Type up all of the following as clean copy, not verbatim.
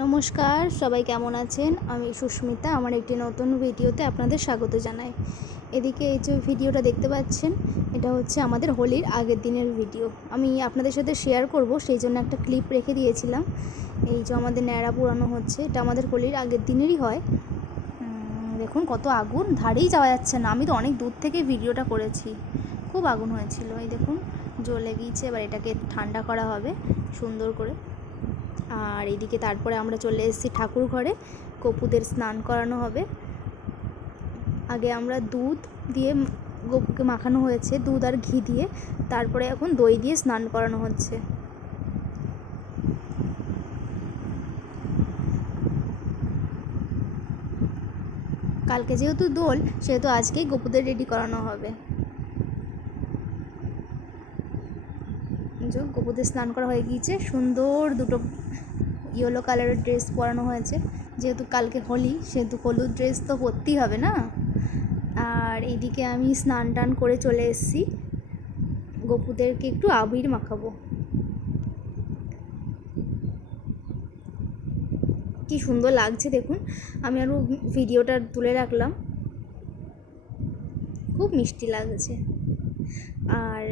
নমস্কার, সবাই কেমন আছেন? আমি সুস্মিতা। আমার একটি নতুন ভিডিওতে আপনাদের স্বাগত জানাই। এদিকে এই যে ভিডিওটা দেখতে পাচ্ছেন, এটা হচ্ছে আমাদের হোলির আগের দিনের ভিডিও। আমি আপনাদের সাথে শেয়ার করব, সেই জন্য একটা ক্লিপ রেখে দিয়েছিলাম। এই যে আমাদের ন্যাড়া পোড়ানো হচ্ছে, এটা আমাদের হোলির আগের দিনেরই হয়। দেখুন কত আগুন, ধারেই যাওয়া যাচ্ছে না। আমি তো অনেক দূর থেকে ভিডিওটা করেছি, খুব আগুন হয়েছিল। এই দেখুন জ্বলে গিয়েছে। এবার এটাকে ঠান্ডা করা হবে সুন্দর করে। আর এইদিকে তারপরে আমরা চলে এসেছি ঠাকুর ঘরে, গপুদের স্নান করানো হবে। আগে আমরা দুধ দিয়ে গপুকে মাখানো হয়েছে, দুধ আর ঘি দিয়ে। তারপরে এখন দই দিয়ে স্নান করানো হচ্ছে। কালকে যেহেতু দোল, সেহেতু আজকেই গপুদের রেডি করানো হবে। গপুদের স্নান করা হয়ে গিয়েছে, সুন্দর দুটো ইয়েলো কালারের ড্রেস পরানো হয়েছে। যেহেতু কালকে হোলি, সেহেতু হলুদ ড্রেস তো পরতেই হবে না। আর এইদিকে আমি স্নান টান করে চলে এসেছি, গপুদেরকে একটু আবির মাখাবো। কি সুন্দর লাগছে দেখুন। আমি আরও ভিডিওটা তুলে রাখলাম, খুব মিষ্টি লাগছে। আর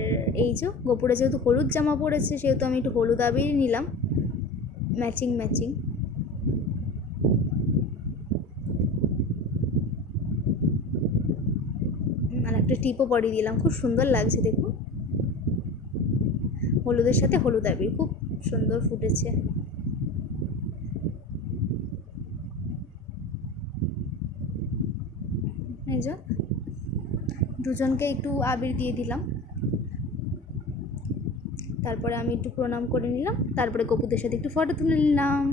এই যে গপুরে যেহেতু হলুদ জামা পরেছে, সেহেতু আমি একটু হলুদ আবির নিলাম, ম্যাচিং। আর একটা টিপও পরিয়ে দিলাম, খুব সুন্দর লাগছে দেখুন। হলুদের সাথে হলুদ আবির খুব সুন্দর ফুটেছে। এই যে দুজনকে একটু আবির দিয়ে দিলাম, তারপরে আমি একটু প্রণাম করে নিলাম, তারপরে গপুদের সাথে একটু ফটো তুলে নিলাম।